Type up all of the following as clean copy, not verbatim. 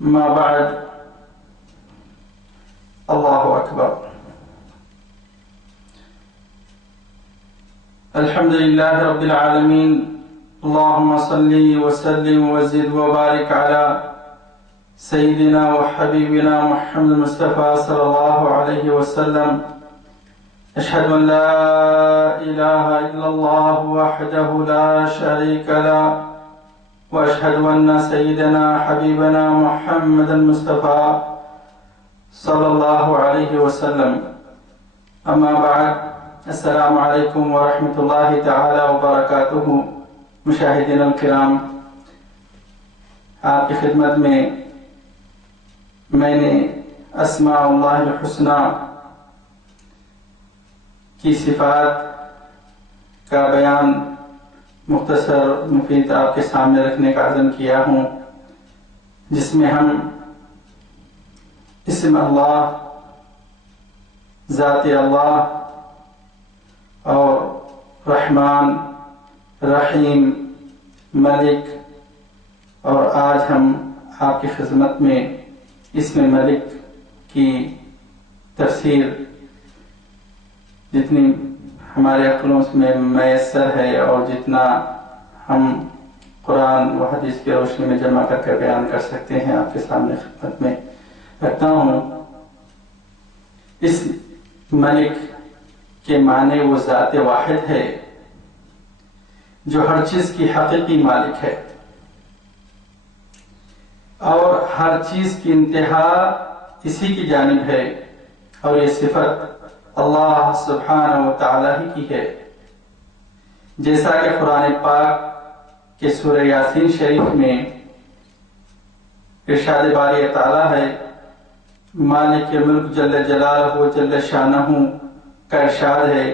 ما بعد. الله أكبر. الحمد لله رب العالمين. اللهم صل وسلم وزد وبارك على سيدنا وحبيبنا محمد المصطفى صلى الله عليه وسلم. أشهد أن لا إله إلا الله وحده لا شريك له، وأشهد أن سيدنا حبيبنا محمد المصطفى صلى الله عليه وسلم. أما بعد، السلام عليكم ورحمة الله تعالى وبركاته. مشاہدین الکرام، آپ کی خدمت میں نے اسماء اللہ الحسنی کی صفات کا بیان مختصر مفید آپ کے سامنے رکھنے کا عزم کیا ہوں، جس میں ہم اسم اللہ، ذات اللہ اور رحمان، رحیم، ملک، اور آج ہم آپ کی خدمت میں اسم ملک کی تفسیر جتنی ہمارے عقلوں میں میسر ہے اور جتنا ہم قرآن و حدیث کی روشنی میں جمع کر کے بیان کر سکتے ہیں آپ کے سامنے خدمت میں رکھتا ہوں. اس ملک کے معنی وہ ذات واحد ہے جو ہر چیز کی حقیقی مالک ہے، اور ہر چیز کی انتہا اسی کی جانب ہے، اور یہ صفت اللہ سبحانہ و تعالی ہی کی ہے. جیسا کہ قرآن پاک کے سورہ یاسین شریف میں ارشاد باری تعالی ہے، مالک ملک جل جلالہ جل شانہ کا ارشاد ہے،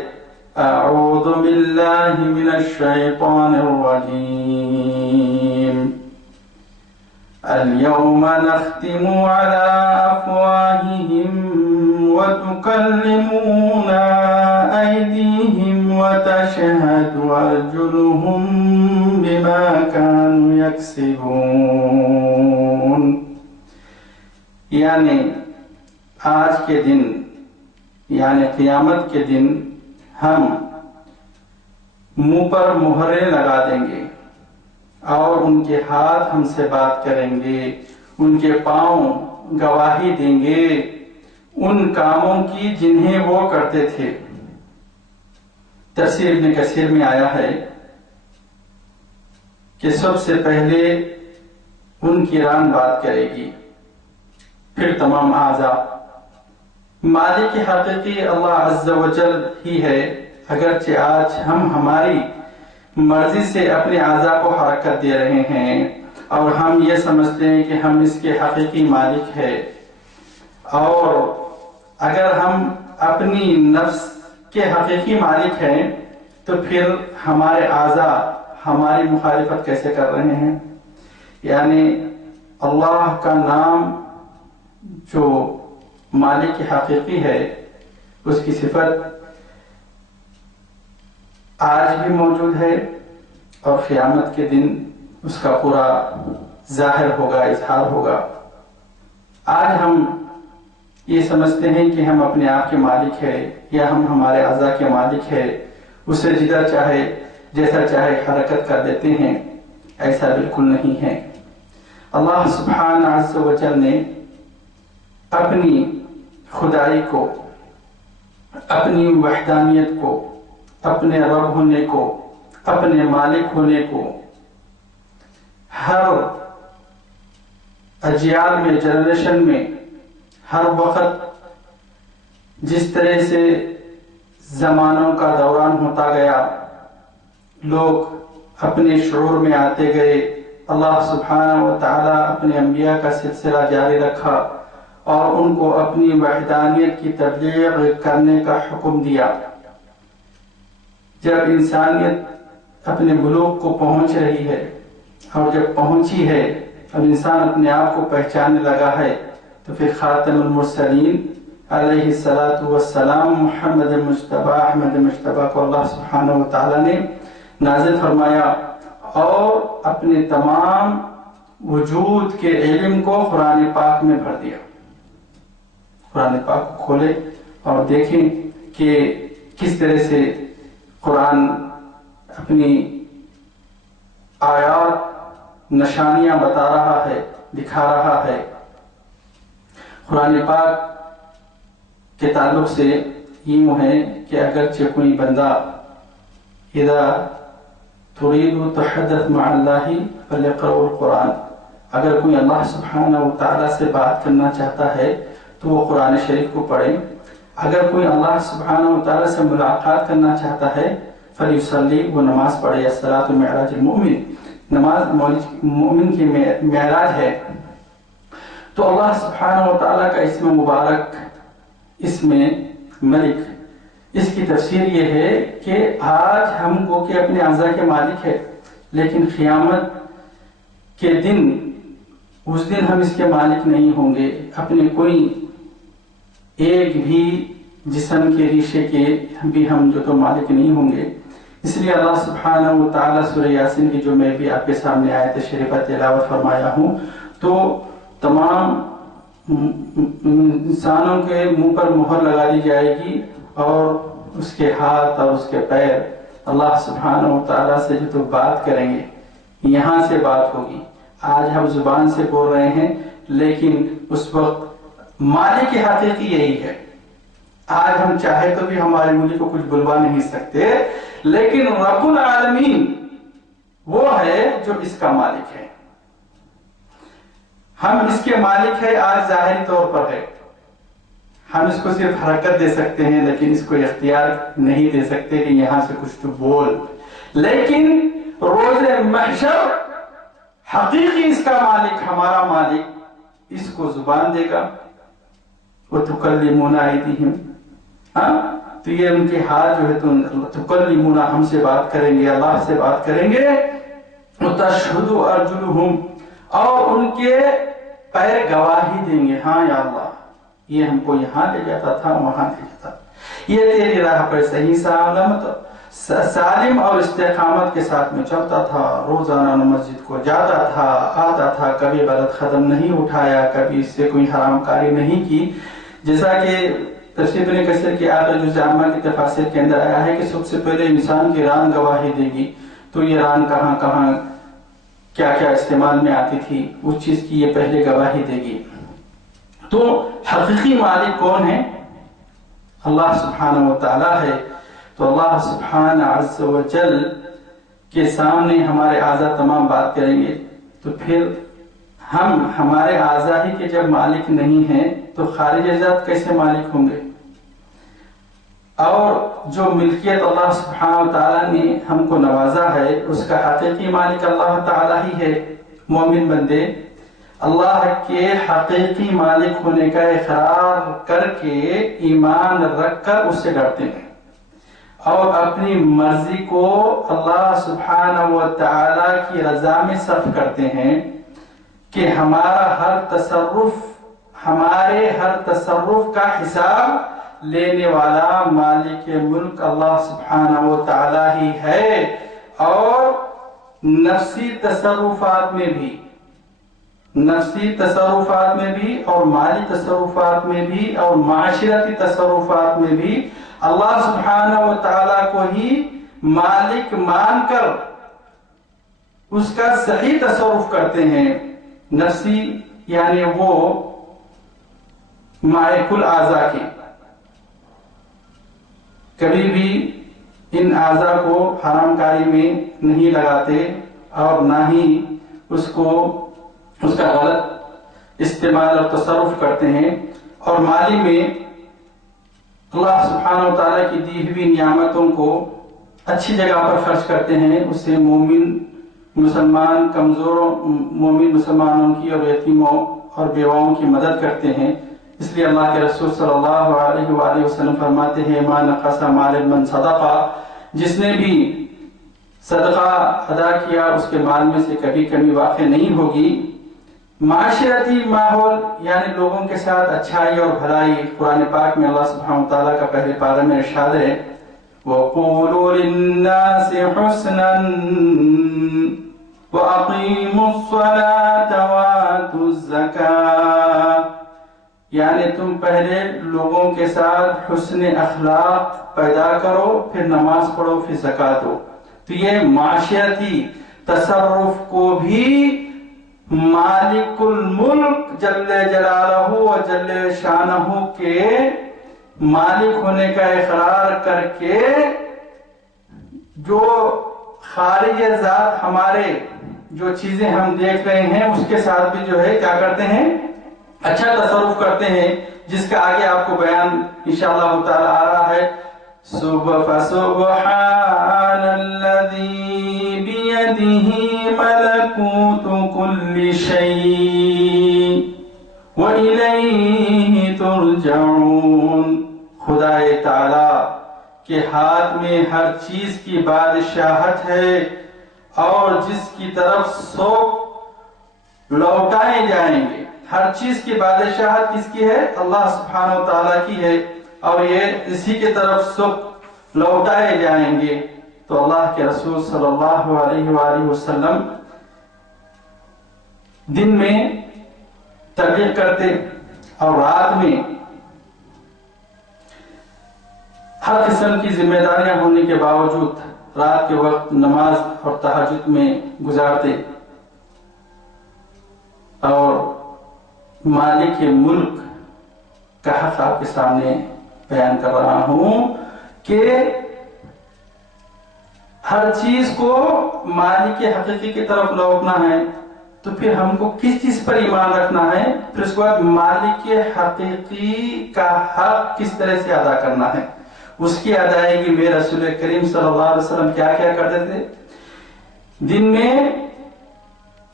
اعوذ باللہ من الشیطان الرجیم، اليوم نختم على افواہہم وتكلمنا أيديهم وتشهد أرجلهم بما كانوا يكسبون. یعنی آج کے دن، یعنی قیامت کے دن، ہم منہ پر مہریں لگا دیں گے اور ان کے ہاتھ ہم سے بات کریں گے، ان کے پاؤں گواہی دیں گے ان کاموں کی جنہیں وہ کرتے تھے. تفسیر ابن کثیر میں آیا ہے کہ سب سے پہلے ان کی ران بات کرے گی، پھر تمام اعضاء. مالک حقیقی اللہ عز و جل ہی ہے، اگرچہ آج ہم ہماری مرضی سے اپنے اعضاء کو حرکت دے رہے ہیں اور ہم یہ سمجھتے ہیں کہ ہم اس کے حقیقی مالک ہیں، اور اگر ہم اپنی نفس کے حقیقی مالک ہیں تو پھر ہمارے اعضاء ہماری مخالفت کیسے کر رہے ہیں؟ یعنی اللہ کا نام جو مالک حقیقی ہے، اس کی صفت آج بھی موجود ہے اور قیامت کے دن اس کا پورا ظاہر ہوگا، اظہار ہوگا. آج ہم یہ سمجھتے ہیں کہ ہم اپنے آپ کے مالک ہیں یا ہم ہمارے اعضاء کے مالک ہیں، اسے جدھر چاہے جیسا چاہے حرکت کر دیتے ہیں. ایسا بالکل نہیں ہے. اللہ سبحانہ عز و جل نے اپنی خدائی کو، اپنی وحدانیت کو، اپنے رب ہونے کو، اپنے مالک ہونے کو ہر اجیال میں، جنریشن میں، ہر وقت جس طرح سے زمانوں کا دوران ہوتا گیا، لوگ اپنے شعور میں آتے گئے، اللہ سبحانہ و تعالی اپنے انبیاء کا سلسلہ جاری رکھا اور ان کو اپنی وحدانیت کی تبلیغ کرنے کا حکم دیا. جب انسانیت اپنے بلوغ کو پہنچ رہی ہے اور جب پہنچی ہے اور انسان اپنے آپ کو پہچاننے لگا ہے، تو پھر خاتم المرسلین علیہ الصلاۃ والسلام محمد مجتبی احمد مجتبی کو اللہ سبحانہ و تعالی نے نازل فرمایا اور اپنے تمام وجود کے علم کو قرآن پاک میں بھر دیا۔ قرآن پاک کو کھولے اور دیکھیں کہ کس طرح سے قرآن اپنی آیات نشانیاں بتا رہا ہے، دکھا رہا ہے۔ قرآن پاک کے تعلق سے یوں ہے کہ اگرچہ کوئی بندہ اذا تريد تحدث مع الله فليقرأ القرآن، اگر کوئی اللہ سبحانہ و تعالیٰ سے بات کرنا چاہتا ہے تو وہ قرآن شریف کو پڑھے، اگر کوئی اللہ سبحانہ و تعالیٰ سے ملاقات کرنا چاہتا ہے فلیصلی، وہ نماز پڑھے۔ الصلاۃ معراج المؤمن، نماز مومن کی معراج ہے۔ تو اللہ سبحانہ و تعالیٰ کا اسم مبارک، اسم ملک، اس کی تفسیر یہ ہے کہ آج ہم کو کہ اپنے اعضاء کے مالک ہے، لیکن قیامت کے دن، اس دن ہم اس کے مالک نہیں ہوں گے، اپنے کوئی ایک بھی جسم کے ریشے کے بھی ہم جو تو مالک نہیں ہوں گے۔ اس لیے اللہ سبحانہ و تعالیٰ سورہ یاسین کی جو میں بھی آپ کے سامنے آیت شریفہ تلاوت فرمایا ہوں، تو تمام انسانوں کے منہ پر مہر لگا دی جائے گی اور اس کے ہاتھ اور اس کے پیر اللہ سبحانہ و تعالیٰ سے جو تو بات کریں گے، یہاں سے بات ہوگی۔ آج ہم زبان سے بول رہے ہیں، لیکن اس وقت مالک حقیقی یہی ہے۔ آج ہم چاہے تو بھی ہماری انگلی کو کچھ بلوا نہیں سکتے، لیکن رب العالمین وہ ہے جو اس کا مالک ہے۔ ہم اس کے مالک ہے آج ظاہری طور پر ہے، ہم اس کو صرف حرکت دے سکتے ہیں، لیکن اس کو اختیار نہیں دے سکتے کہ یہاں سے کچھ تو بول۔ لیکن روز محشر حقیقی اس کا مالک، ہمارا مالک اس کو زبان دے گا۔ وَتُكَلِّمُونَ أَيْدِيهِمْ، تو یہ ان کے ہاتھ جو ہے تو تکلمون، ہم سے بات کریں گے، اللہ سے بات کریں گے۔ وَتَشْهَدُ أَرْجُلُهُمْ، اور ان کے پیر گواہی دیں گے، ہاں یا اللہ یہ ہم کو یہاں لے جاتا تھا، وہاں لے جاتا، یہ تیری راہ پر صحیح سالم اور استقامت کے ساتھ میں چلتا تھا، روزانہ مسجد کو جاتا تھا، آتا تھا، کبھی غلط قدم نہیں اٹھایا، کبھی اس سے کوئی حرام کاری نہیں کی۔ جیسا کہ تفسیر ابن کثیر کی آیت جزء عامہ کی تفاسیر کے اندر آیا ہے کہ سب سے پہلے انسان کی ران گواہی دے گی، تو یہ ران کہاں کہاں کیا کیا استعمال میں آتی تھی، اس چیز کی یہ پہلے گواہی دے گی۔ تو حقیقی مالک کون ہے؟ اللہ سبحانہ و تعالیٰ ہے۔ تو اللہ سبحانہ عز و جل کے سامنے ہمارے اعضاء تمام بات کریں گے، تو پھر ہم ہمارے اعضاء ہی کے جب مالک نہیں ہیں تو خارج ذات کیسے مالک ہوں گے؟ اور جو ملکیت اللہ سبحانہ و تعالیٰ نے ہم کو نوازا ہے، اس کا حقیقی مالک اللہ تعالیٰ ہی ہے۔ مومن بندے اللہ کے حقیقی مالک ہونے کا اقرار کر کے ایمان رکھ کر اس سے ڈرتے ہیں، اور اپنی مرضی کو اللہ سبحانہ و تعالیٰ کی رضا میں صرف کرتے ہیں کہ ہمارے ہر تصرف کا حساب لینے والا مالک ملک اللہ سبحانہ و تعالیٰ ہی ہے۔ اور نفسی تصرفات میں بھی اور مالی تصرفات میں بھی اور معاشرتی تصرفات میں بھی اللہ سبحانہ و تعالیٰ کو ہی مالک مان کر اس کا صحیح تصرف کرتے ہیں۔ نفسی یعنی وہ مالک الاعضاء کی، کبھی بھی ان اعضاء کو حرام کاری میں نہیں لگاتے اور نہ ہی اس کا غلط استعمال اور تصرف کرتے ہیں، اور مالی میں اللہ سبحانہ و تعالیٰ کی دی ہوئی نعمتوں کو اچھی جگہ پر خرچ کرتے ہیں، اس سے مومن مسلمانوں کی اور یتیموں اور بیواؤں کی مدد کرتے ہیں۔ اس لیے اللہ کے رسول صلی اللہ علیہ وآلہ وسلم فرماتے ہیں ما نقص مال من صدقہ، جس نے بھی صدقہ ادا کیا اس کے مال میں سے کبھی کمی واقع نہیں ہوگی۔ معاشرتی ماحول یعنی لوگوں کے ساتھ اچھائی اور بھلائی، قرآن پاک میں اللہ سبحانہ وتعالیٰ کا پہلے پارہ میں ارشاد ہے وَقُولُوا لِلنَّاسِ حُسْنًا، وَأَقِيمُوا الصَّلَاةَ وَآتُوا الزَّكَاةَ، یعنی تم پہلے لوگوں کے ساتھ حسن اخلاق پیدا کرو، پھر نماز پڑھو، پھر زکوٰۃ دو۔ تو یہ معاشرتی تصرف کو بھی مالک الملک جل جلالہ و جل شانہ کے مالک ہونے کا اقرار کر کے جو خارج ذات ہمارے جو چیزیں ہم دیکھ رہے ہیں اس کے ساتھ بھی جو ہے کیا کرتے ہیں، اچھا تصرف کرتے ہیں، جس کا آگے آپ کو بیان انشاءاللہ تعالی آ رہا ہے۔ فَسُبْحَانَ الَّذِي بِيَدِهِ مَلَكُوتُ كُلِّ شَيْءٍ وَإِلَيْهِ تُرْجَعُونَ، خدا تعالی کے ہاتھ میں ہر چیز کی بادشاہت ہے اور جس کی طرف سب لوٹائے جائیں گے۔ ہر چیز کی بادشاہت کس کی ہے؟ اللہ سبحانہ و تعالیٰ کی ہے، اور یہ اسی کی طرف سب لوٹائے جائیں گے۔ تو اللہ کے رسول صلی اللہ علیہ وآلہ وسلم دن میں تبلیغ کرتے اور رات میں ہر قسم کی ذمہ داریاں ہونے کے باوجود رات کے وقت نماز اور تہجد میں گزارتے، اور مالک ملک کا حق آپ کے سامنے بیان کر رہا ہوں کہ ہر چیز کو مالک حقیقی کی طرف لوٹنا ہے، تو پھر ہم کو کس چیز پر ایمان رکھنا ہے، پھر اس کے بعد مالک حقیقی کا حق کس طرح سے ادا کرنا ہے، اس کی ادائیگی میں رسول کریم صلی اللہ علیہ وسلم کیا کیا کرتے تھے؟ دن میں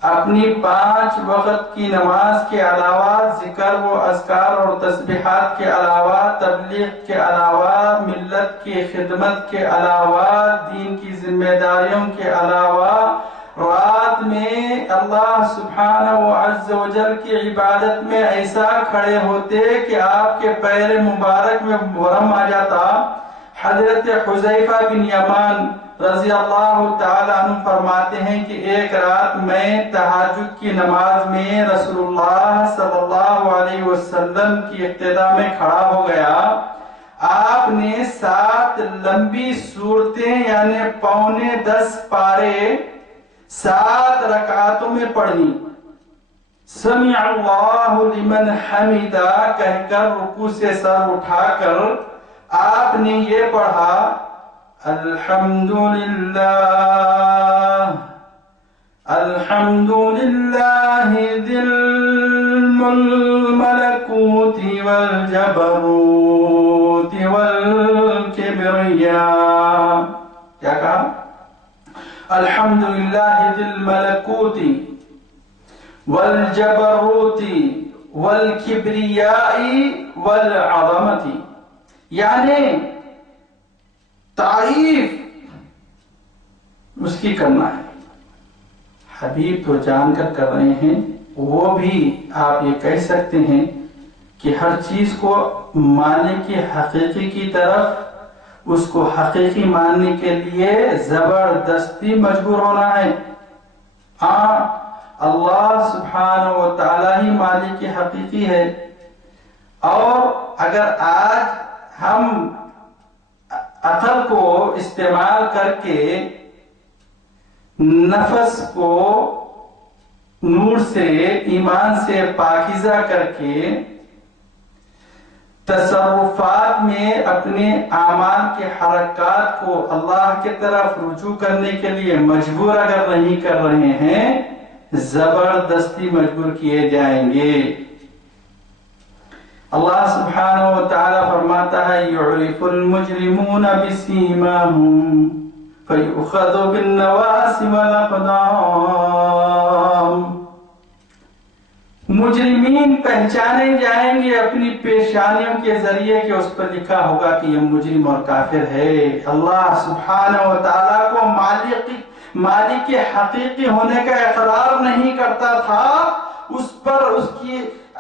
اپنی 5 وقت کی نماز کے علاوہ ذکر و اذکار اور تسبیحات کے علاوہ، تبلیغ کے علاوہ، ملت کی خدمت کے علاوہ، دین کی ذمہ داریوں کے علاوہ، رات میں اللہ سبحانہ و جل کی عبادت میں ایسا کھڑے ہوتے کہ آپ کے پیر مبارک میں ورم آ جاتا۔ حضرت حذیفہ بن یمان رضی اللہ تعالیٰ عنہ فرماتے ہیں کہ ایک رات میں تہجد کی نماز میں رسول اللہ صلی اللہ علیہ وسلم کی اقتداء میں کھڑا ہو گیا۔ آپ نے 7 لمبی سورتیں یعنی 9.25 پارے 7 رکعاتوں میں پڑھنی۔ سمع اللہ لمن حمدہ کہہ کر رکوع سے سر اٹھا کر آپ نے یہ پڑھا، الحمدللہ الحمدللہ ذی الملکوت والجبروت والکبریاء، کیا کہا؟ الحمدللہ ذی الملکوت والجبروت والکبریاء والعظمت، یعنی تعریف اس کی کرنا ہے۔ حبیب تو جان کر کر رہے ہیں، وہ بھی آپ یہ کہہ سکتے ہیں کہ ہر چیز کو مالک حقیقی کی طرف اس کو حقیقی ماننے کے لیے زبردستی مجبور ہونا ہے۔ ہاں، اللہ سبحانہ و تعالی ہی مالک حقیقی ہے، اور اگر آج ہم عقل کو استعمال کر کے نفس کو نور سے ایمان سے پاکیزہ کر کے تصرفات میں اپنے اعمال کے حرکات کو اللہ کی طرف رجوع کرنے کے لیے مجبور اگر نہیں کر رہے ہیں، زبردستی مجبور کیے جائیں گے۔ اللہ سبحانہ و تعالی فرماتا ہے، یعرف المجرمون بسیماہم فیؤخذ بالنواصی والاقدام، مجرمین پہچانے جائیں گے اپنی پیشانیوں کے ذریعے کہ اس پر لکھا ہوگا کہ یہ مجرم اور کافر ہے۔ اللہ سبحانہ و تعالی کو مالک حقیقی ہونے کا اقرار نہیں کرتا تھا، اس پر اس کی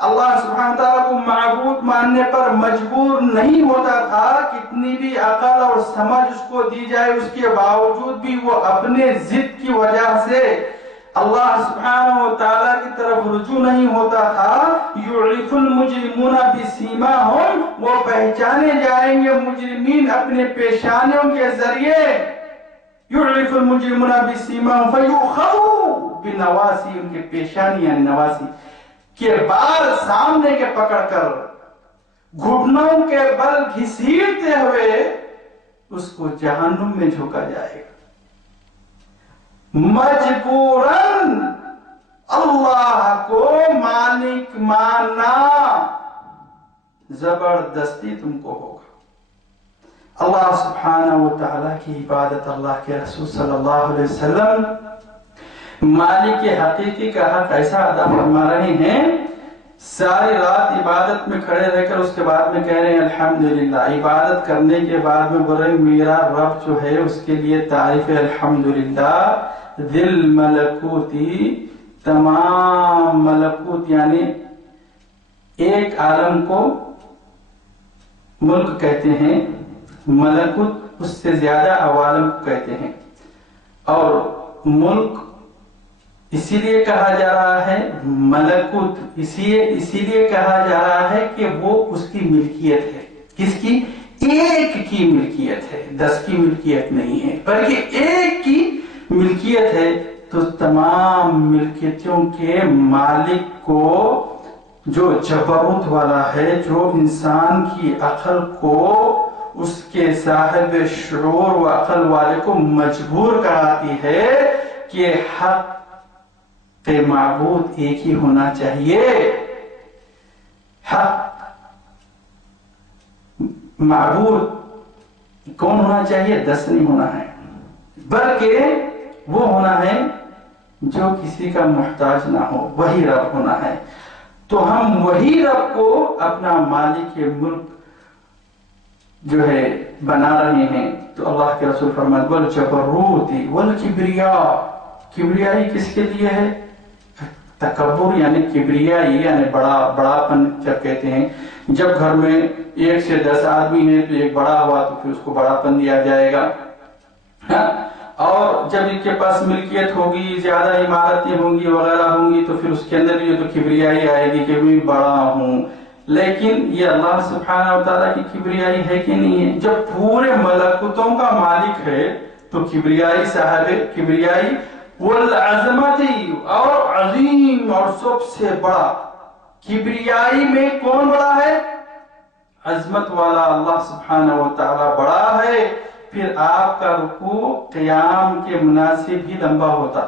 اللہ سبحانہ تعالیٰ کو معبود ماننے پر مجبور نہیں ہوتا تھا۔ کتنی بھی عقل اور سمجھ اس کو دی جائے، اس کے باوجود بھی وہ اپنے ضد کی وجہ سے اللہ سبحانہ و تعالیٰ کی طرف رجوع نہیں ہوتا تھا. یعرف المجرمون بسیماہم، وہ پہچانے جائیں گے مجرمین اپنے پیشانیوں کے ذریعے. یعرف المجرمون بسیماہم فیؤخذوا بنواسی، ان کے پیشانیاں نواسی کے بال سامنے کے پکڑ کر گھٹنوں کے بل گھسیٹتے ہوئے اس کو جہنم میں جھوکا جائے گا. مجبوراً اللہ کو مالک ماننا زبردستی تم کو ہوگا. اللہ سبحانہ و تعالیٰ کی عبادت، اللہ کے رسول صلی اللہ علیہ وسلم مالک حقیقی کا حق ایسا ادا فرما رہے ہیں. ساری رات عبادت میں کھڑے رہ کر اس کے بعد میں کہہ رہے ہیں الحمدللہ. عبادت کرنے کے بعد میں بولے میرا رب جو ہے اس کے لیے تعریف الحمدللہ. ذل ملکوتی، تمام ملکوت یعنی ایک عالم کو ملک کہتے ہیں، ملکوت اس سے زیادہ عوالم کو کہتے ہیں. اور ملک اسی لیے کہا جا رہا ہے، ملکوت اسی لیے کہا جا رہا ہے کہ وہ اس کی ملکیت ہے. کس کی؟ ایک کی ملکیت ہے، 10 کی ملکیت نہیں ہے بلکہ ایک کی ملکیت ہے. تو تمام ملکیتوں کے مالک کو، جو جبروت والا ہے، جو انسان کی عقل کو، اس کے صاحب شعور و عقل والے کو مجبور کراتی ہے کہ حق معبود ایک ہی ہونا چاہیے. حق معبود کون ہونا چاہیے؟ 10 نہیں ہونا ہے، بلکہ وہ ہونا ہے جو کسی کا محتاج نہ ہو، وہی رب ہونا ہے. تو ہم وہی رب کو اپنا مالک ملک جو ہے بنا رہے ہیں. تو اللہ کے رسول فرماتے والجبروت والکبریاء، کبریائی کس کے لیے ہے؟ تکبر یعنی کبریائی یعنی بڑاپن جب کہتے ہیں. جب گھر میں 1 سے 10 آدمی ہیں تو ایک بڑا ہوا تو پھر اس کو بڑاپن دیا جائے گا. اور جب ان کے پاس ملکیت ہوگی، زیادہ عمارتیں ہوں گی وغیرہ ہوں گی، تو پھر اس کے اندر یہ تو کبریائی آئے گی کہ میں بڑا ہوں. لیکن یہ اللہ سبحانہ و تعالیٰ کی کبریائی ہے کہ نہیں ہے؟ جب پورے ملکوتوں کا مالک ہے تو کبریائی صاحب کبریائی والعظمتی، اور عظیم اور سب سے بڑا. کبریائی میں کون بڑا ہے؟ عظمت والا اللہ سبحانہ و تعالیٰ بڑا ہے. پھر آپ کا رکوع قیام کے مناسب ہی لمبا ہوتا.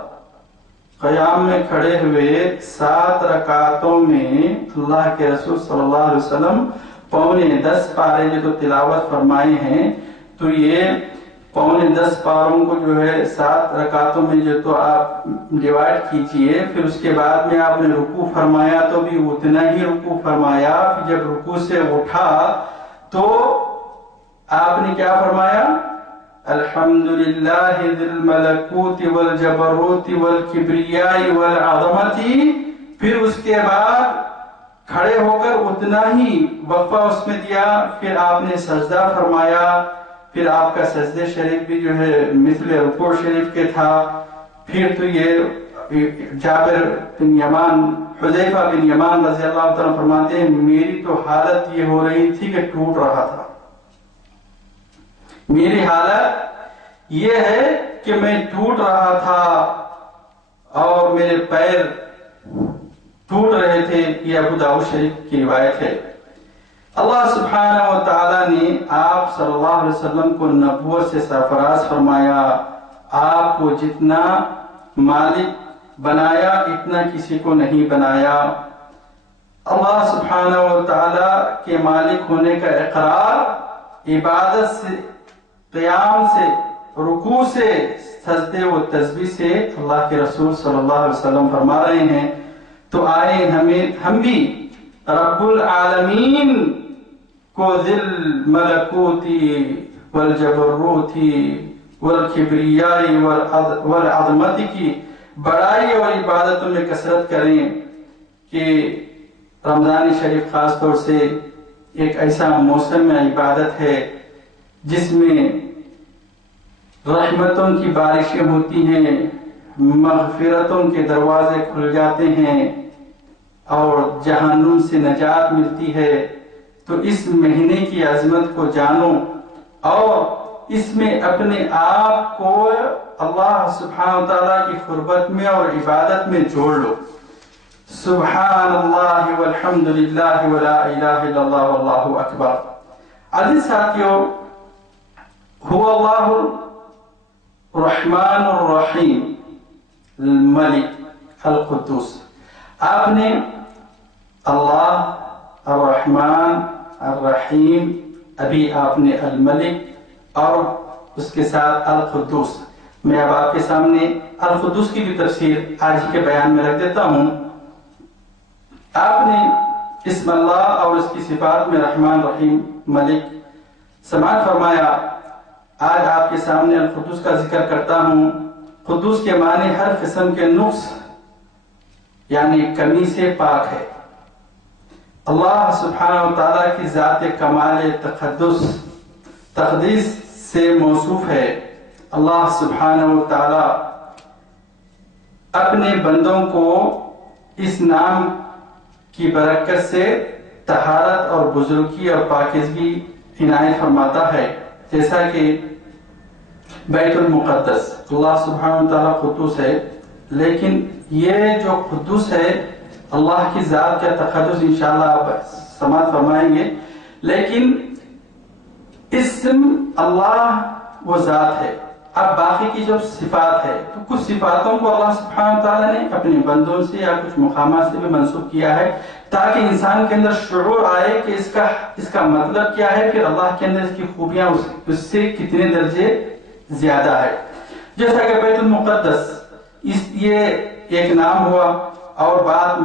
قیام میں کھڑے ہوئے 7 رکعتوں میں اللہ کے رسول صلی اللہ علیہ وسلم 9.25 پارے جو تلاوت فرمائے ہیں، تو یہ 9.25 پاروں کو جو ہے 7 رکعتوں میں جو تو آپ ڈیوائیڈ کیجئے. پھر اس کے بعد میں آپ نے رکوع فرمایا تو بھی اتنا ہی رکوع فرمایا. پھر جب رکوع سے اٹھا تو آپ نے کیا فرمایا؟ الحمدللہ ذی الملکوت والجبروت والکبریاء والعظمت. پھر اس کے بعد کھڑے ہو کر اتنا ہی وقفہ اس میں دیا. پھر آپ نے سجدہ فرمایا. پھر آپ کا سجدہ شریف بھی جو ہے مثل رکوع شریف کے تھا. پھر تو یہ جابر بن یمان، حذیفہ بن یمان رضی اللہ تعالیٰ فرماتے ہیں میری تو حالت یہ ہو رہی تھی کہ ٹوٹ رہا تھا. میری حالت یہ ہے کہ میں ٹوٹ رہا تھا اور میرے پیر ٹوٹ رہے تھے. یہ ابو داؤد شریف کی روایت ہے. اللہ سبحانہ و تعالیٰ نے آپ صلی اللہ علیہ وسلم کو نبوت سے سرفراز فرمایا. آپ کو جتنا مالک بنایا اتنا کسی کو نہیں بنایا. اللہ سبحانہ و تعالیٰ کے مالک ہونے کا اقرار عبادت سے، قیام سے، رکوع سے، سجدے و تسبیح سے اللہ کے رسول صلی اللہ علیہ وسلم فرما رہے ہیں. تو آئے ہم بھی رب العالمین کو ذل ملکوتی والجبروتی والکبریاء والعظمت کی بڑائی اور عبادتوں میں کثرت کریں کہ رمضان شریف خاص طور سے ایک ایسا موسم میں عبادت ہے جس میں رحمتوں کی بارشیں ہوتی ہیں، مغفرتوں کے دروازے کھل جاتے ہیں اور جہنم سے نجات ملتی ہے۔ تو اس مہینے کی عظمت کو جانو اور اس میں اپنے آپ کو اللہ سبحانہ و تعالیٰ کی قربت میں اور عبادت میں جوڑ لو۔ سبحان اللہ والحمد للہ ولا الہ الا اللہ واللہ اکبر۔ عزیز ساتھیو، هو اللہ الرحمن الرحیم الملک القدوس۔ آپ نے اللہ الرحمن الرحیم، ابھی آپ نے الملک اور اس کے ساتھ القدوس۔ میں اب آپ کے سامنے القدوس کی بھی تفسیر آج کے بیان میں رکھ دیتا ہوں۔ آپ نے اسم اللہ اور اس کی صفات میں رحمان رحیم ملک سماعت فرمایا۔ آج آپ کے سامنے القدوس کا ذکر کرتا ہوں۔ قدوس کے معنی ہر قسم کے نقص یعنی کمی سے پاک ہے۔ اللہ سبحانہ و تعالیٰ کی ذات کمال تقدیس سے موصوف ہے۔ اللہ سبحانہ و تعالیٰ اپنے بندوں کو اس نام کی برکت سے طہارت اور بزرگی اور پاکیزگی عنایت فرماتا ہے، جیسا کہ بیت المقدس اللہ سبحانہ و تعالیٰ قدوس ہے، لیکن یہ جو قدوس ہے اللہ کی ذات کا تقدس انشاءاللہ آپ سماعت فرمائیں گے، لیکن اسم اللہ وہ ذات ہے۔ اب باقی کی جو صفات ہے تو کچھ صفاتوں کو اللہ سبحانہ و تعالیٰ نے اپنے بندوں سے یا کچھ مقامات سے بھی منسوب کیا ہے تاکہ انسان کے اندر شعور آئے کہ اس کا مطلب کیا ہے، پھر اللہ کے اندر اس کی خوبیاں اس سے کتنے درجے زیادہ ہے۔ جیسا کہ بیت المقدس یہ ایک نام ہوا، اور بعض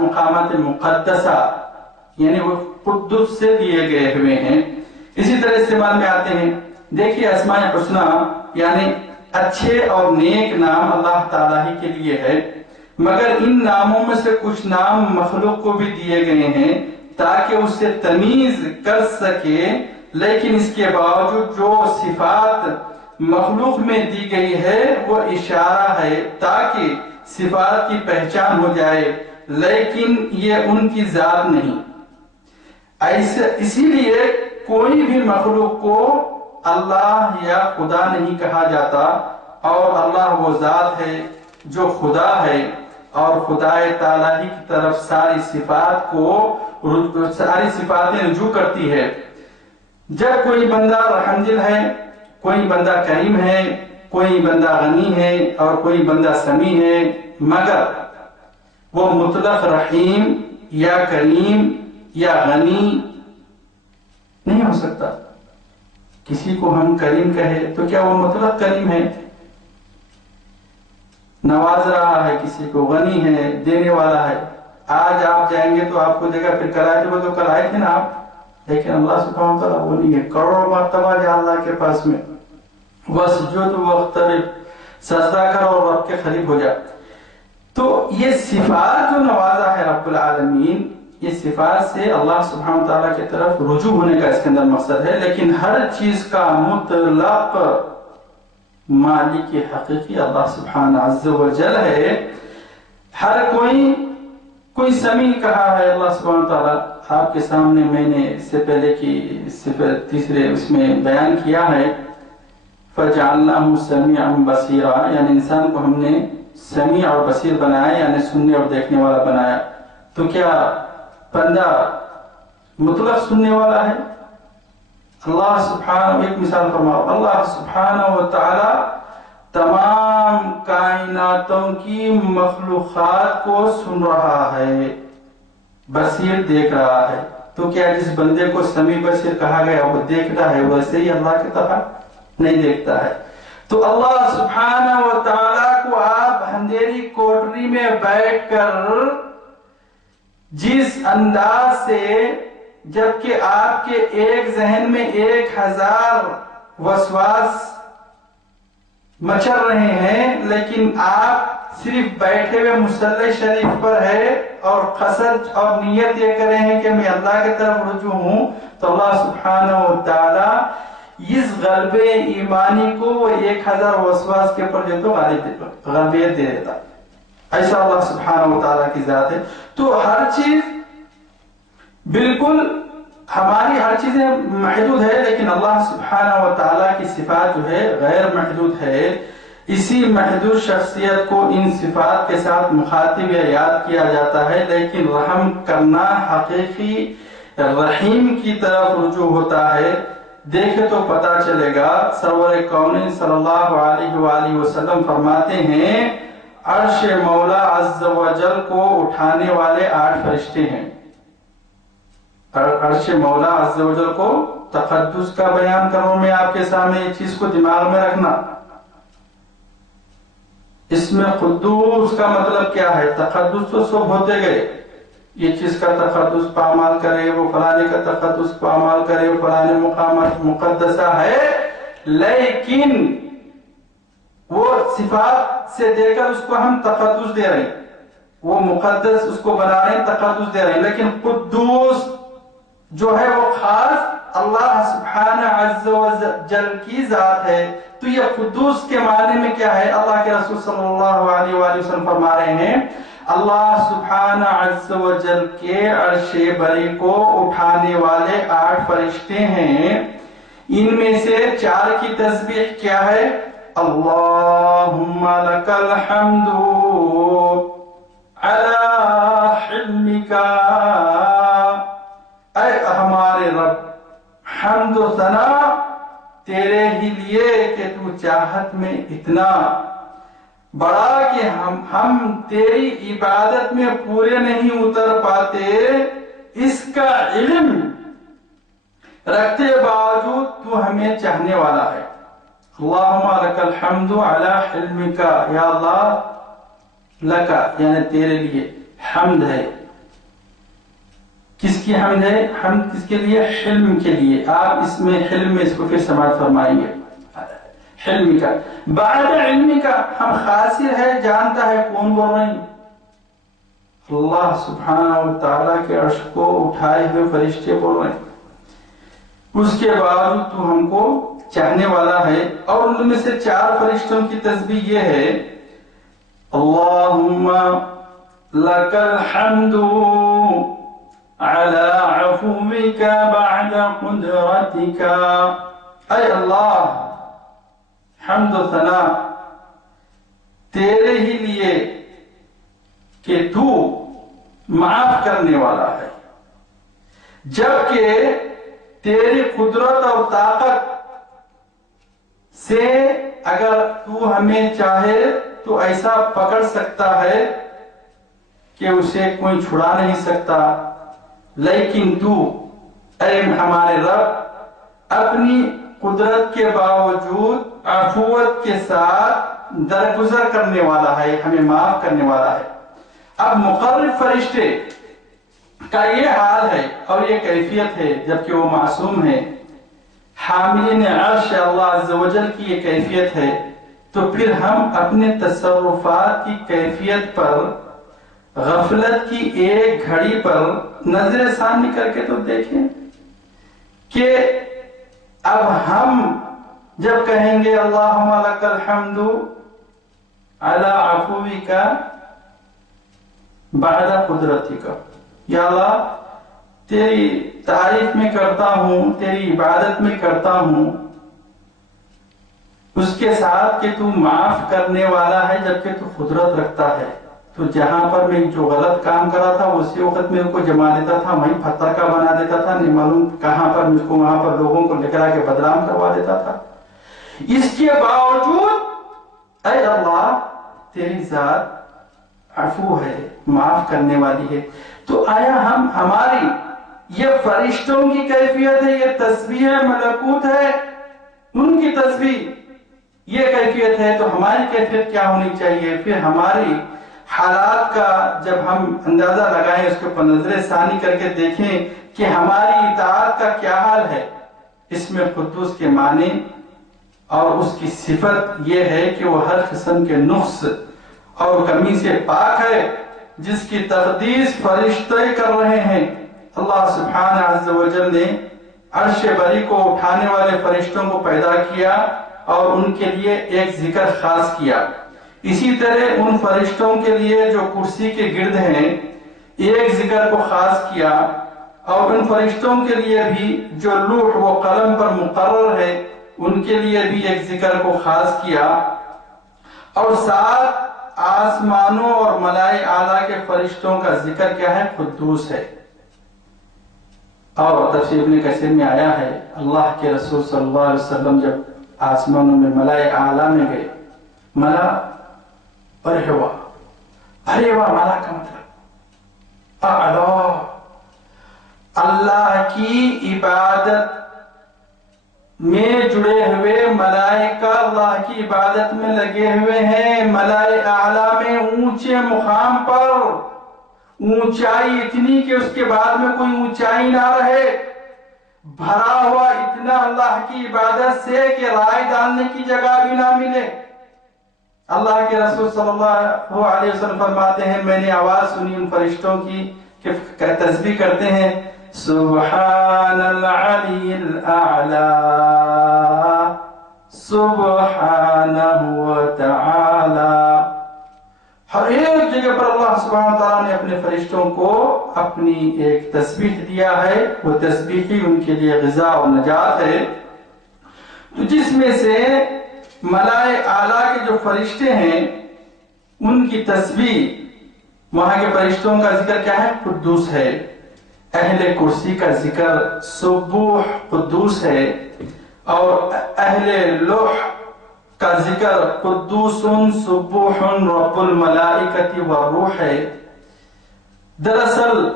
مقامات مقدسہ یعنی وہ قدس سے دیے گئے ہوئے ہیں، اسی طرح استعمال میں آتے ہیں۔ دیکھیے اسماء حسنہ یعنی اچھے اور نیک نام اللہ تعالیٰ ہی کے لیے ہے، مگر ان ناموں میں سے کچھ نام مخلوق کو بھی دیے گئے ہیں تاکہ اس سے تمیز کر سکے، لیکن اس کے باوجود جو صفات مخلوق میں دی گئی ہے وہ اشارہ ہے تاکہ صفات کی پہچان ہو جائے، لیکن یہ ان کی ذات نہیں۔ اسی لیے کوئی بھی مخلوق کو اللہ یا خدا نہیں کہا جاتا، اور اللہ وہ ذات ہے جو خدا ہے، اور خدا تعالیٰ ہی کی طرف ساری صفاتیں رجوع کرتی ہے۔ جب کوئی بندہ رحمدل ہے، کوئی بندہ کریم ہے، کوئی بندہ غنی ہے اور کوئی بندہ سمیع ہے، مگر وہ مطلق رحیم یا کریم یا غنی نہیں ہو سکتا۔ کسی کو ہم کریم کہے تو کیا وہ مطلق کریم ہے؟ نواز رہا ہے کسی کو، غنی ہے، دینے والا ہے۔ آج آپ جائیں گے تو آپ کو دے گا، پھر کل آئے تو کل آئے تھے نا آپ، لیکن اللہ سبحانہ وتعالیٰ وہ نہیں ہے۔ کروڑوں مرتبہ ہے اللہ کے پاس میں، وَاسْجُدْ وَاقْتَرِب، سجدہ کر اور رب کے قریب ہو جا۔ تو یہ صفات جو نوازا ہے رب العالمین، یہ صفات سے اللہ سبحانہ وتعالیٰ کی طرف رجوع ہونے کا اس کے اندر مقصد ہے، لیکن ہر چیز کا مطلق مالک حقیقی اللہ سبحانہ عز و جل ہے۔ ہر کوئی سمیع کہا ہے اللہ سبحانہ وتعالیٰ، آپ کے سامنے میں نے اس سے پہلے کی تیسرے اس میں بیان کیا ہے، فَجَعَلْنَاهُ سَمِيعًا بَصِيرًا، یعنی انسان کو ہم نے سمیع اور بصیر بنایا، یعنی سننے اور دیکھنے والا بنایا۔ تو کیا بندہ مطلق سننے والا ہے؟ اللہ سبحانہ، ایک مثال فرماؤ، اللہ سبحانہ و تعالی تمام کائناتوں کی مخلوقات کو سن رہا ہے، بصیر دیکھ رہا ہے۔ تو کیا جس بندے کو سمیع بصیر کہا گیا وہ دیکھتا ہے ویسے ہی اللہ کی طرح نہیں دیکھتا ہے؟ تو اللہ سبحانہ و تعالیٰ کو آپ اندھیری کوٹری میں بیٹھ کر جس انداز سے، جبکہ آپ کے ایک ذہن میں 1000 وسواس مچر رہے ہیں، لیکن آپ صرف بیٹھے ہوئے مصلی شریف پر ہے اور قصد اور نیت یہ کر رہے ہیں کہ میں اللہ کی طرف رجوع ہوں، تو اللہ سبحانہ و تعالی اس غلبے ایمانی کو وہ 1000 وسواس کے اوپر جو تو غالبیت دے دیتا. ایسا اللہ سبحانہ و تعالیٰ کی ذات ہے. تو ہر چیز بالکل ہماری ہر چیزیں محدود ہے، لیکن اللہ سبحانہ و تعالیٰ کی صفات جو ہے غیر محدود ہے. اسی محدود شخصیت کو ان صفات کے ساتھ مخاطب یا یاد کیا جاتا ہے، لیکن رحم کرنا حقیقی رحیم کی طرف رجوع ہوتا ہے. دیکھے تو پتا چلے گا. سرور کونین صلی اللہ علیہ وآلہ وسلم فرماتے ہیں عرش مولا عز و جل کو اٹھانے والے 8 فرشتے ہیں. عرش مولا عز و جل کو تقدس کا بیان کروں میں آپ کے سامنے، یہ چیز کو دماغ میں رکھنا. اس میں قدوس کا مطلب کیا ہے؟ تقدس تو سب ہوتے گئے، یہ چیز کا تقدس پامال کرے، وہ فلانے کا تقدس پامال کرے، وہ فلانے مقامات مقدسہ ہے، لیکن وہ صفات سے دے کر اس کو ہم تقدس دے رہے ہیں، وہ مقدس اس کو بنا رہے ہیں، تقدس دے رہے ہیں. لیکن قدوس جو ہے وہ خاص اللہ سبحانہ عز و جل کی ذات ہے. تو یہ قدوس کے معنی میں کیا ہے؟ اللہ کے رسول صلی اللہ علیہ وآلہ وسلم فرما رہے ہیں اللہ سبحانہ عز و جل کے عرش بری کو اٹھانے والے 8 فرشتے ہیں. ان میں سے 4 کی تسبیح کیا ہے؟ اللہم لک الحمد علی حلمک، اے ہمارے رب حمد و ثنا تیرے ہی لیے کہ تو چاہت میں اتنا بڑا کہ ہم تیری عبادت میں پورے نہیں اتر پاتے، اس کا علم رکھتے باوجود تو ہمیں چاہنے والا ہے. اللہم لک الحمد علی حلمک، یا اللہ لکا یعنی تیرے لیے حمد ہے. کس کی حمد ہے؟ حمد کس کے لیے؟ حلم کے لیے. آپ اس میں حلم میں اس کو پھر سماعت فرمائیں گے. حلم کا بعد علم کا، ہم خاصر ہے جانتا ہے کون بول رہے ہیں؟ اللہ سبحانہ و تعالیٰ کے عرش کو اٹھائے ہوئے فرشتے بول رہے ہیں. اس کے باوجود تو ہم کو چاہنے والا ہے. اور ان میں سے 4 فرشتوں کی تسبیح یہ ہے اللہم لک الحمد علی عفوک بعد قدرتک، اے اللہ حمد و ثنا تیرے ہی لیے کہ تو معاف کرنے والا ہے، جبکہ تیری قدرت اور طاقت سے اگر تو ہمیں چاہے تو ایسا پکڑ سکتا ہے کہ اسے کوئی چھڑا نہیں سکتا. لیکن تو اے ہمارے رب اپنی قدرت کے باوجود عفوت کے ساتھ درگزر کرنے والا ہے، ہمیں معاف کرنے والا ہے. اب مقرب فرشتے کا یہ حال ہے اور یہ کیفیت ہے جبکہ وہ معصوم ہے، حاملین عرش اللہ عز و جل کی یہ کیفیت ہے. تو پھر ہم اپنے تصرفات کی کیفیت پر غفلت کی ایک گھڑی پر نظر ثانی کر کے تو دیکھیں کہ اب ہم جب کہیں گے اللہم لک الحمد علی عفوک بعد قدرتک، یا اللہ تیری تعریف میں کرتا ہوں، تیری عبادت میں کرتا ہوں، اس کے ساتھ کہ تو معاف کرنے والا ہے جبکہ تو قدرت رکھتا ہے. تو جہاں پر میں جو غلط کام کرا تھا اسی وقت میں ان کو جما دیتا تھا، وہیں پتھر کا بنا دیتا تھا، نہیں معلوم کہاں پر مجھ کو وہاں پر لوگوں کو لے کر آ کے بدنام کروا دیتا تھا. اس کے باوجود اے اللہ تیری ذات عفو ہے، معاف کرنے والی ہے. تو آیا ہماری یہ فرشتوں کی کیفیت ہے، یہ تسبیح ملکوت ہے، ان کی تسبیح یہ کیفیت ہے، تو ہماری کیفیت کیا ہونی چاہیے؟ پھر ہماری حالات کا جب ہم اندازہ لگائیں، اس کے اوپر نظر ثانی کر کے دیکھیں کہ ہماری اطاعت کا کیا حال ہے. اس میں قدوس کے معنی اور اس کی صفت یہ ہے کہ وہ ہر قسم کے نقص اور کمی سے پاک ہے، جس کی تقدیس فرشتے کر رہے ہیں. اللہ سبحانہ عز و جل نے عرش بری کو اٹھانے والے فرشتوں کو پیدا کیا اور ان کے لیے ایک ذکر خاص کیا. اسی طرح ان فرشتوں کے لیے جو کرسی کے گرد ہیں ایک ذکر کو خاص کیا، اور ان فرشتوں کے لیے بھی جو لوح و قلم پر مقرر ہے ان کے لیے بھی ایک ذکر کو خاص کیا. اور ساتھ آسمانوں اور ملائے اعلیٰ کے فرشتوں کا ذکر کیا ہے؟ قدوس ہے. اور تفسیر ابن کثیر میں آیا ہے اللہ کے رسول صلی اللہ علیہ وسلم جب آسمانوں میں ملائے اعلیٰ میں گئے، ملا بھرے ہوا ملا کا مطلب اعلیٰ، اللہ کی عبادت میں جڑے ہوئے ملائکہ اللہ کی عبادت میں لگے ہوئے ہیں. ملائے اعلیٰ میں اونچے مقام پر، اونچائی اتنی کہ اس کے بعد میں کوئی اونچائی نہ رہے، بھرا ہوا اتنا اللہ کی عبادت سے کہ رائے ڈالنے کی جگہ بھی نہ ملے. اللہ کے رسول صلی اللہ علیہ وسلم فرماتے ہیں میں نے آواز سنی ان فرشتوں کی کہ تسبیح کرتے ہیں سبحان العلی الاعلی سبحانہ وتعالی. ہر ایک جگہ پر اللہ سبحانہ وتعالی نے اپنے فرشتوں کو اپنی ایک تسبیح دیا ہے، وہ تسبیح ہی ان کے لیے غذا اور نجات ہے. تو جس میں سے ملائے اعلیٰ کے جو فرشتے ہیں ان کی تسبیح، وہاں کے فرشتوں کا ذکر کیا ہے؟ قدوس ہے. اہل کرسی کا ذکر سبوح قدوس ہے، اور اہل لوح کا ذکر قدوس سبوح رب الملائکۃ والروح ہے. دراصل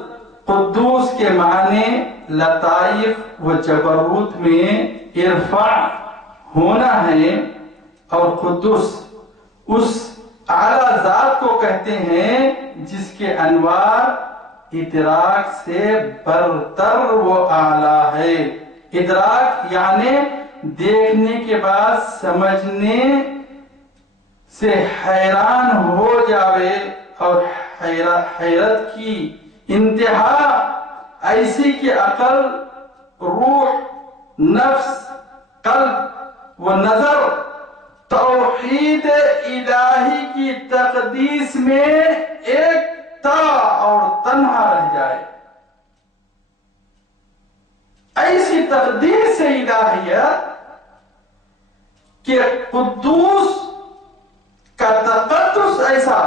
قدوس کے معنی لطائف و جبروت میں ارفع ہونا ہے، اور قدوس اس اعلیٰ ذات کو کہتے ہیں جس کے انوار ادراک سے برتر و اعلیٰ ہے. ادراک یعنی دیکھنے کے بعد سمجھنے سے حیران ہو جاوے، اور حیرت کی انتہا ایسی کہ عقل، روح، نفس، قلب و نظر توحید الہی کی تقدیس میں ایک تا اور تنہا رہ جائے. ایسی تقدیس الہیت کہ قدوس کا تقدس ایسا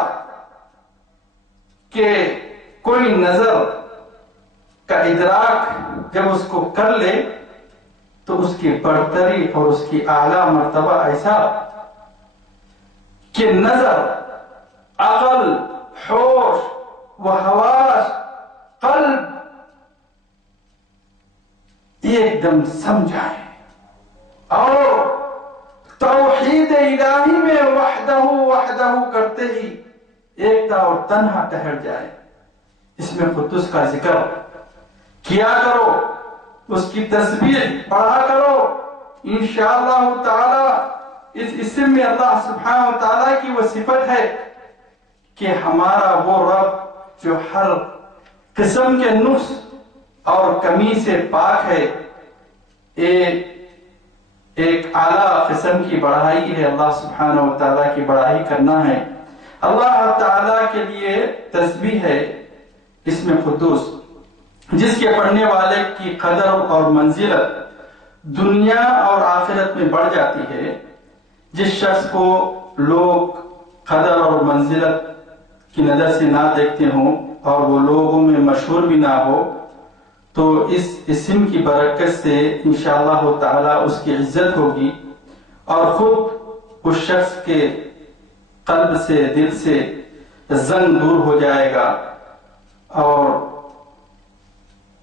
کہ کوئی نظر کا ادراک جب اس کو کر لے تو اس کی برتری اور اس کی اعلیٰ مرتبہ ایسا کہ نظر، عقل، ہوش و حواس، قلب ایک دم سمجھائے، اور توحید الہی میں وحدہ کرتے ہی ایک تا اور تنہا ٹھہر جائے. اس میں قدوس کا ذکر کیا کرو، اس کی تسبیح پڑھا کرو. انشاءاللہ تعالی اس اسم میں اللہ سبحانہ و تعالی کی وہ صفت ہے کہ ہمارا وہ رب جو ہر قسم کے نقص اور کمی سے پاک ہے. ایک اعلیٰ قسم کی بڑائی ہے، اللہ سبحانہ و تعالیٰ کی بڑائی کرنا ہے. اللہ تعالیٰ کے لیے تسبیح ہے اس میں قدوس، جس کے پڑھنے والے کی قدر اور منزلت دنیا اور آخرت میں بڑھ جاتی ہے. جس شخص کو لوگ قدر اور منزلت کی نظر سے نہ دیکھتے ہوں اور وہ لوگوں میں مشہور بھی نہ ہو، تو اس اسم کی برکت سے انشاءاللہ تعالی اس کی عزت ہوگی، اور خود اس شخص کے قلب سے، دل سے زنگ دور ہو جائے گا. اور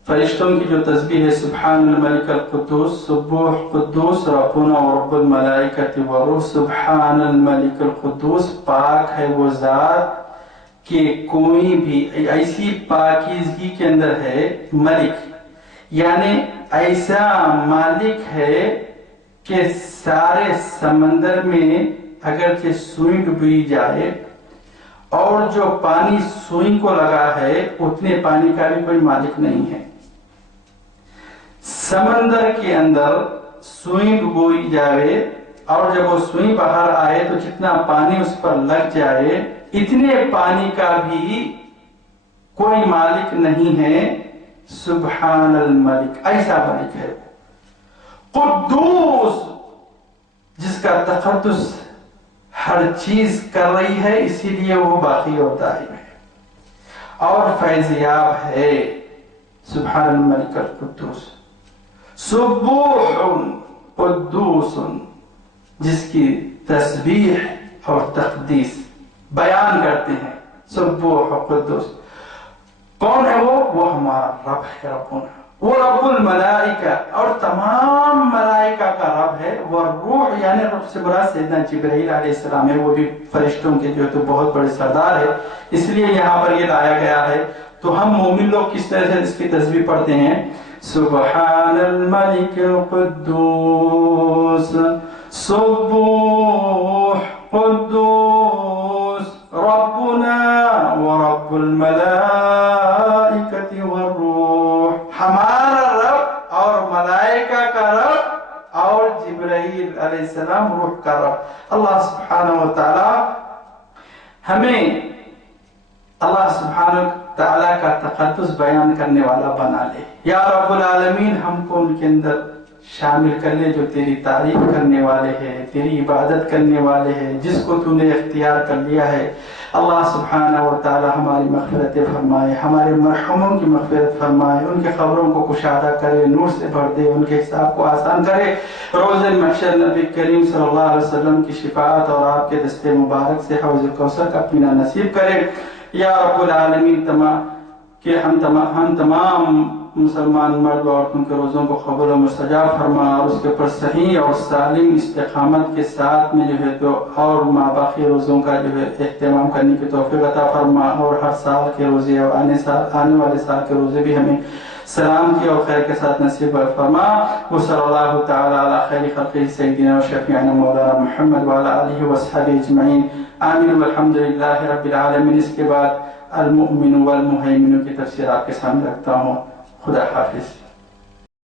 فرشتوں کی جو تسبیح ہے سبحان الملک القدوس سبوح قدوس ربنا ورب الملائکۃ والروح، سبحان الملک القدوس، پاک ہے وہ ذات کہ کوئی بھی ایسی پاکیزگی کے اندر ہے. ملک یعنی ایسا مالک ہے کہ سارے سمندر میں اگرچہ سوئی ڈبی جائے اور جو پانی سوئی کو لگا ہے اتنے پانی کا بھی کوئی مالک نہیں ہے. سمندر کے اندر سوئی ڈبوئی جائے اور جب وہ سوئی باہر آئے تو جتنا پانی اس پر لگ جائے اتنے پانی کا بھی کوئی مالک نہیں ہے، سبحان الملک، ایسا ملک ہے قدوس جس کا تقدس ہر چیز کر رہی ہے، اسی لیے وہ باقی اور دائم ہے اور فیضیاب ہے، سبحان الملک القدوس سبوح قدوس، جس کی تسبیح اور تقدیس بیان کرتے ہیں، سبوح قدوس۔ کون ہے وہ ہمارا رب ہے، ربنا، وہ رب الملائکہ اور تمام ملائکہ کا رب ہے، وہ روح یعنی رب سے مراد سیدنا جبرائیل علیہ السلام ہے، وہ بھی فرشتوں کے جو تو بہت بڑے سردار ہے، اس لیے یہاں پر یہ لایا گیا ہے۔ تو ہم مومن لوگ کس طرح سے اس کی تسبیح پڑھتے ہیں؟ سبحان الملک القدوس سبوح قدوس ربنا ورب الملائکۃ والروح، ہمارا رب اور ملائکہ کا رب اور جبرائیل علیہ السلام روح کا رب۔ اللہ سبحانہ و تعالی ہمیں اللہ سبحانہ و تعالی کا تقدس بیان کرنے والا بنا لے، یا رب العالمین ہم کو ان کے اندر شامل کر لے جو تیری تعریف کرنے والے ہیں، تیری عبادت کرنے والے ہیں، جس کو تو نے اختیار کر لیا ہے۔ اللہ سبحانہ و تعالی ہماری مغفرت فرمائے، ہمارے مرحوموں کی مغفرت فرمائے، ان کے قبروں کو کشادہ کرے، نور سے بھر دے، ان کے حساب کو آسان کرے، روز محشر نبی کریم صلی اللہ علیہ وسلم کی شفاعت اور آپ کے دستے مبارک سے حوض کوثر کا پینا نصیب کرے۔ یا رب العالمین ہم تمام مسلمان مرد و عورتوں کے روزوں کو قبول و مستجاب فرما، اور اس کے اوپر صحیح اور سالم استقامت کے ساتھ میں جو ہے تو اور ماباقی روزوں کا جو ہے اہتمام کرنے کی توفیق عطا فرما، اور ہر سال کے روزے اور آنے والے سال کے روزے بھی ہمیں سلامتی اور خیر کے ساتھ نصیب فرما۔ وصلی اللہ تعالی علی خیر خلقہ سیدنا و شفیعنا مولانا محمد وعلی آلہ وصحبہ اجمعین، آمین والحمد للہ رب العالمین۔ اس کے بعد المؤمن والمہیمن کی تفسیر آپ کے سامنے رکھتا ہوں۔ خدا حافظ۔